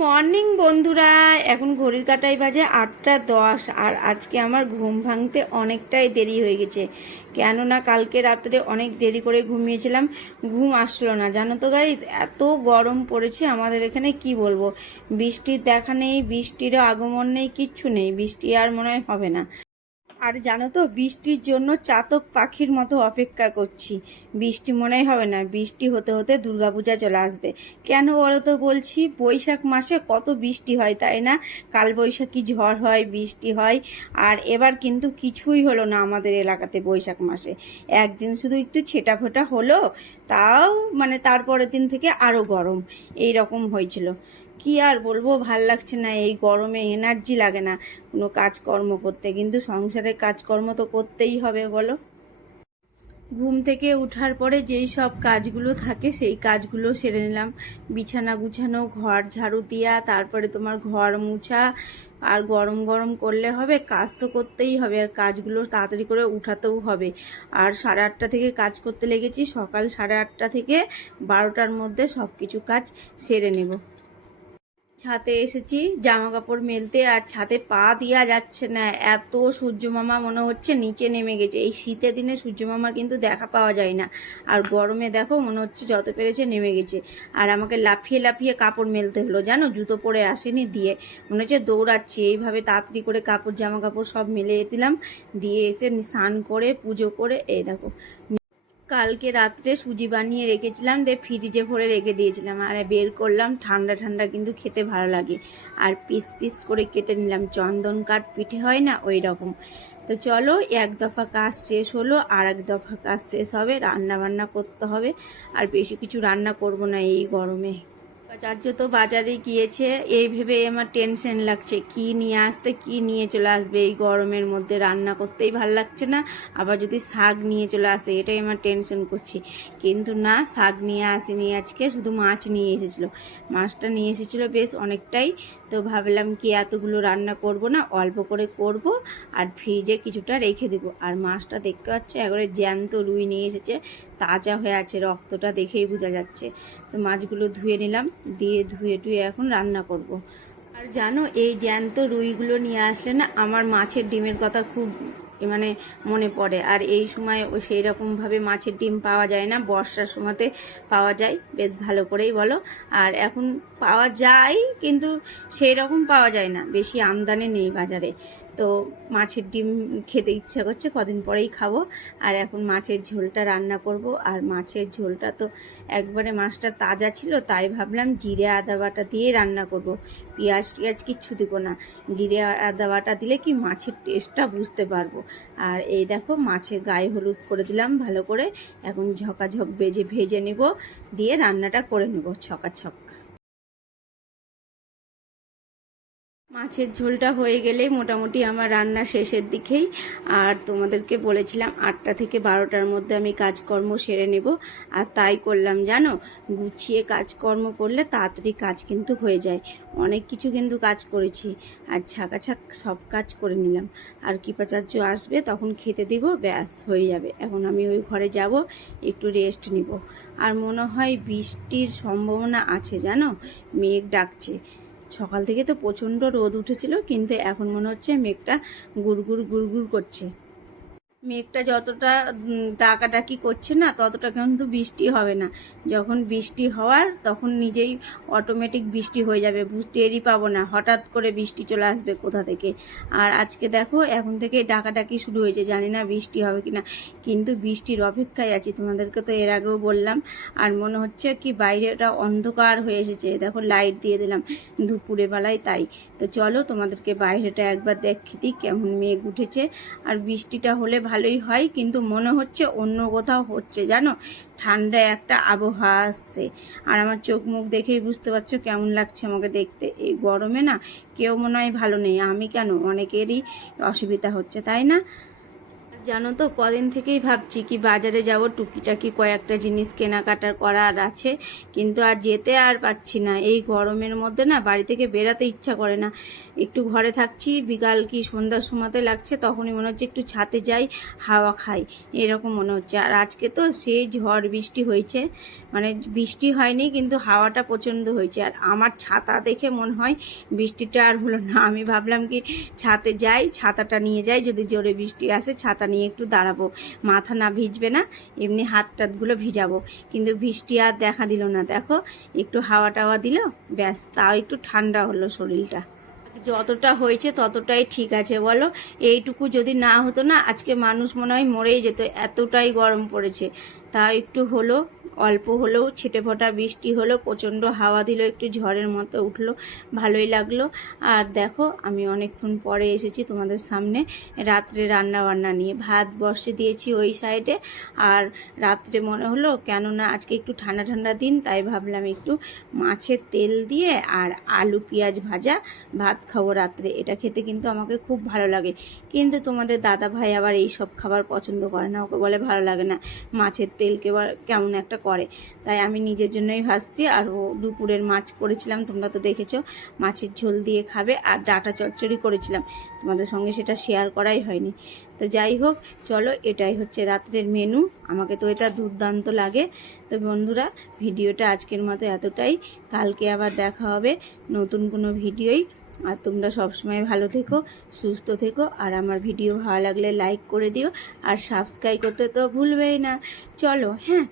Morning, বন্ধুরা। এখন ঘড়ির কাটাই বাজে আটটা দশ, আর আজকে আমার ঘুম ভাঙতে অনেকটাই দেরি হয়ে গেছে। কেননা কালকে রাত্রে অনেক দেরি করে ঘুমিয়েছিলাম, ঘুম আসলো না। জানো তো গাই এত গরম পড়েছে আমাদের এখানে, কি বলব? বৃষ্টির দেখা নেই, বৃষ্টিরও আগমন নেই, কিচ্ছু নেই। বৃষ্টি আর মনে হয় হবে না। আর জানো তো, বৃষ্টির জন্য চাতক পাখির মতো অপেক্ষা করছি। বৃষ্টি মনে হবে না, বৃষ্টি হতে হতে দুর্গাপূজা চলে আসবে। কেন বলো তো বলছি, বৈশাখ মাসে কত বৃষ্টি হয়, তাই না? কাল বৈশাখী ঝড় হয়, বৃষ্টি হয়, আর এবার কিন্তু কিছুই হলো না আমাদের এলাকাতে বৈশাখ মাসে। একদিন শুধু একটু ছেটা ফোটা হলো, তাও মানে তারপরের দিন থেকে আরও গরম এই রকম হয়েছিল। কি আর বলব, ভালো লাগছে না, এই গরমে এনার্জি লাগে না কোনো কাজকর্ম করতে। কিন্তু সংসারের কাজকর্ম তো করতেই হবে, বলো। ঘুম থেকে ওঠার পরে যেই সব কাজগুলো থাকে, সেই কাজগুলো সেরে নিলাম। বিছানা গুছানো, ঘর ঝাড়ু দেওয়া তারপরে তোমার ঘর মুছা। আর গরম গরম করলে হবে, কাজ তো করতেই হবে, আর কাজগুলো তাড়াতাড়ি করে উঠাতেও হবে। আর সাড়ে আটটা থেকে কাজ করতে লেগেছি, সকাল সাড়ে আটটা থেকে বারোটার মধ্যে সব কিছু কাজ সেরে নেব। ছাতে এসেছি জামা কাপড় মেলতে আর ছাতে পা দেওয়া যাচ্ছে না। এত সূর্য মামা মনে হচ্ছে নিচে নেমে গেছে। এই শীতের দিনে সূর্য মামার কিন্তু দেখা পাওয়া যায় না। আর গরমে দেখো মনে হচ্ছে যত পেরেছে নেমে গেছে। আর আমাকে লাফিয়ে লাফিয়ে কাপড় মেলতে হলো, জানো? জুতো পরে আসেনি দিয়ে। মনে হচ্ছে দৌড়াচ্ছি। এইভাবে তাড়াতাড়ি করে কাপড় জামা কাপড় সব মেলে দিলাম। দিয়ে এসে স্নান করে, পুজো করে, এই দেখো। কালকে রাত্রে সুজি বানিয়ে রেখেছিলাম, দিয়ে ফ্রিজে ভরে রেখে দিয়েছিলাম। আর বের করলাম, ঠান্ডা ঠান্ডা কিন্তু খেতে ভালো লাগে। আর পিস পিস করে কেটে নিলাম। চন্দন কাঠ পিঠে হয় না? ওই রকম তো চলো, এক দফা কাজ শেষ হলো আর এক দফা কাজ শেষ হবে রান্না বান্না করতে হবে। আর বেশি কিছু রান্না করব না এই গরমে। আচার্য তো বাজারে গিয়েছে, এই ভেবে আমার টেনশন লাগছে। কি নিয়ে আসতে, কি নিয়ে চলে আসবে? এই গরমের মধ্যে রান্না করতেই ভালো লাগছে না, আবার যদি শাক নিয়ে চলে আসে, এটাই আমার টেনশন করছি। কিন্তু না, শাক নিয়ে আসেনি আজকে, শুধু মাছ নিয়ে এসেছিল। মাছটা নিয়ে এসেছিল বেশ অনেকটাই, তো ভাবলাম কি এতগুলো রান্না করব না, অল্প করে করব আর ফ্রিজে কিছুটা রেখে দেবো। আর মাছটা দেখতে পাচ্ছে, একবারে জ্যান্ত রুই নিয়ে এসেছে, তাজা হয়ে আছে, রক্তটা দেখেই বোঝা যাচ্ছে। তো মাছগুলো ধুয়ে নিলাম। দিয়ে ধুয়ে টুয়ে এখন রান্না করব। আর জানো, এই জ্যান্ত রুইগুলো নিয়ে আসলে না আমার মাছের ডিমের কথা খুব মানে মনে পড়ে। আর এই সময় ও সেই রকমভাবে মাছের ডিম পাওয়া যায় না। বর্ষার সময়তে পাওয়া যায়। বেশ ভালো করেই বলো। আর এখন পাওয়া যায় কিন্তু সেই রকম পাওয়া যায় না। বেশি আমদানি নেই বাজারে। তো মাছের ডিম খেতে ইচ্ছা করছে, কদিন পরেই খাব। আর এখন মাছের ঝোলটা রান্না করব। আর মাছের ঝোলটা তো একবারে মাছটা তাজা ছিল, তাই ভাবলাম জিরে, আদা বাটা দিয়ে রান্না করব। পেঁয়াজ টিয়াজ কিচ্ছু দেবো না। জিরে, আদা বাটা দিলে কি মাছের টেস্টটা বুঝতে পারব। আর এই দেখো মাছের গায়ে হলুদ করে দিলাম ভালো করে। এখন ঝকাঝক বেজে ভেজে নেব, দিয়ে রান্নাটা করে নেব ছকাছক। মাছের ঝোলটা হয়ে গেলে মোটামুটি আমার রান্না শেষের দিকেই। আর তোমাদেরকে বলেছিলাম আটটা থেকে বারোটার মধ্যে আমি কাজকর্ম সেরে নেব। আর তাই করলাম, জানো? গুছিয়ে কাজকর্ম করলে তাড়াতাড়ি কাজ কিন্তু হয়ে যায়। অনেক কিছু কিন্তু কাজ করেছি। আর ছাকাছাক সব কাজ করে নিলাম। আর কৃপাচার্য আসবে, তখন খেতে দিব, ব্যাস, হয়ে যাবে। এখন আমি ওই ঘরে যাব, একটু রেস্ট নিব। আর মনে হয় বৃষ্টির সম্ভাবনা আছে, জানো? মেঘ ডাকছে। সকাল থেকে তো প্রচণ্ড রোদ উঠেছিল কিন্তু এখন মনে হচ্ছে মেঘটা গুড়গুড় গুড়গুড় করছে। মেঘটা যতটা ডাকাডাকি করছে না, ততটা কিন্তু বৃষ্টি হবে না। যখন বৃষ্টি হওয়ার, তখন নিজেই অটোমেটিক বৃষ্টি হয়ে যাবে টেরই পাবো না। হঠাৎ করে বৃষ্টি চলে আসবে কোথা থেকে? আর আজকে দেখো, এখন থেকে ডাকাডাকি শুরু হয়েছে। জানি না বৃষ্টি হবে কি না কিন্তু বৃষ্টির অপেক্ষায় আছি। তোমাদেরকে তো এর আগেও বললাম। আর মনে হচ্ছে কি, বাইরেটা অন্ধকার হয়ে এসেছে। দেখো লাইট দিয়ে দিলাম। দুপুরে বেলায় তাই। তো চলো তোমাদেরকে বাইরেটা একবার দেখি কেমন মেঘ উঠেছে। আর বৃষ্টিটা হলে ভালোই হয়, কিন্তু মনে হচ্ছে অন্য কোথাও হচ্ছে, জানো? ঠান্ডা একটা আবহাওয়া আসছে। আর আমার চোখ মুখ দেখেই বুঝতে পারছ কেমন লাগছে আমাকে দেখতে। এই গরমে না কেউ মনে হয় ভালো নেই। আমি কেন? অনেকেরই অসুবিধা হচ্ছে, তাই না? জানো তো, কদিন থেকেই ভাবছি কি বাজারে যাব, টুকিটাকি কয়েকটা জিনিস কেনাকাটার করার আছে, কিন্তু আর যেতে আর পাচ্ছি না। এই গরমের মধ্যে না বাড়ি থেকে বেরাতে ইচ্ছা করে না। একটু ঘরে থাকছি, বিকাল কি সন্ধ্যার সময়তে লাগছে, তখনই মনে হচ্ছে একটু ছাতে যাই, হাওয়া খাই। এরকম মনে হচ্ছে। আর আজকে তো সেই ঝড় বৃষ্টি হয়েছে মানে বৃষ্টি হয়নি, কিন্তু হাওয়াটা প্রচণ্ড হয়েছে। আর আমার ছাতা দেখে মনে হয় বৃষ্টিটা আর হলো না। আমি ভাবলাম কি ছাতে যাই, ছাতাটা নিয়ে যাই, যদি জোরে বৃষ্টি আসে ছাতা নিয়ে একটু দাঁড়াবো। মাথা না ভিজবে না, এমনি হাত টাতগুলো ভিজাবো। কিন্তু বৃষ্টি আর দেখা দিল না, দেখো একটু হাওয়া টাওয়া দিল, ব্যাস, তাও একটু ঠান্ডা হলো শরীরটা। যতটা হয়েছে ততটাই ঠিক আছে, বলো। এইটুকু যদি না হতো না, আজকে মানুষ মনে হয় মরেই যেত, এতটাই গরম পড়েছে। তা একটু হলো, অল্প হলেও ছিটে ফোটা বৃষ্টি হলো, প্রচণ্ড হাওয়া দিল, একটু ঝড়ের মতো উঠল, ভালোই লাগল। আর দেখো, আমি অনেকক্ষণ পরে এসেছি তোমাদের সামনে রাত্রে রান্না বান্না নিয়ে। ভাত বসে দিয়েছি ওই সাইডে, আর রাত্রে মনে হলো কেননা আজকে একটু ঠান্ডা ঠান্ডা দিন, তাই ভাবলাম একটু মাছের তেল দিয়ে আর আলু পেঁয়াজ ভাজা ভাত খাব রাত্রে। এটা খেতে কিন্তু আমাকে খুব ভালো লাগে। কিন্তু তোমাদের দাদা ভাই আবার এই সব খাবার পছন্দ করে না, ওকে বলে ভালো লাগে না। মাছের তেলকে বা কেমন একটা করে। তাই আমি নিজের জন্যই ভাসছি আর ও দুপুরের মাছ করেছিলাম, তোমরা তো দেখেছ। মাছের ঝোল দিয়ে খাবে। আর ডাটা চচ্চড়ি করেছিলাম। তোমাদের সঙ্গে সেটা শেয়ার করাই হয়নি। তো যাই হোক, চলো, এটাই হচ্ছে রাত্রের মেনু আমাকে তো এটা দুর্দান্ত লাগে। তো বন্ধুরা, ভিডিওটা আজকের মতো এতটাই। কালকে আবার দেখা হবে নতুন কোনো ভিডিওই। আর তোমরা সবসময় ভালো থেকো, সুস্থ থেকো, আর আমার ভিডিও ভালো লাগলে লাইক করে দিও, আর সাবস্ক্রাইব করতে তো ভুলবেই না। চলো হ্যাঁ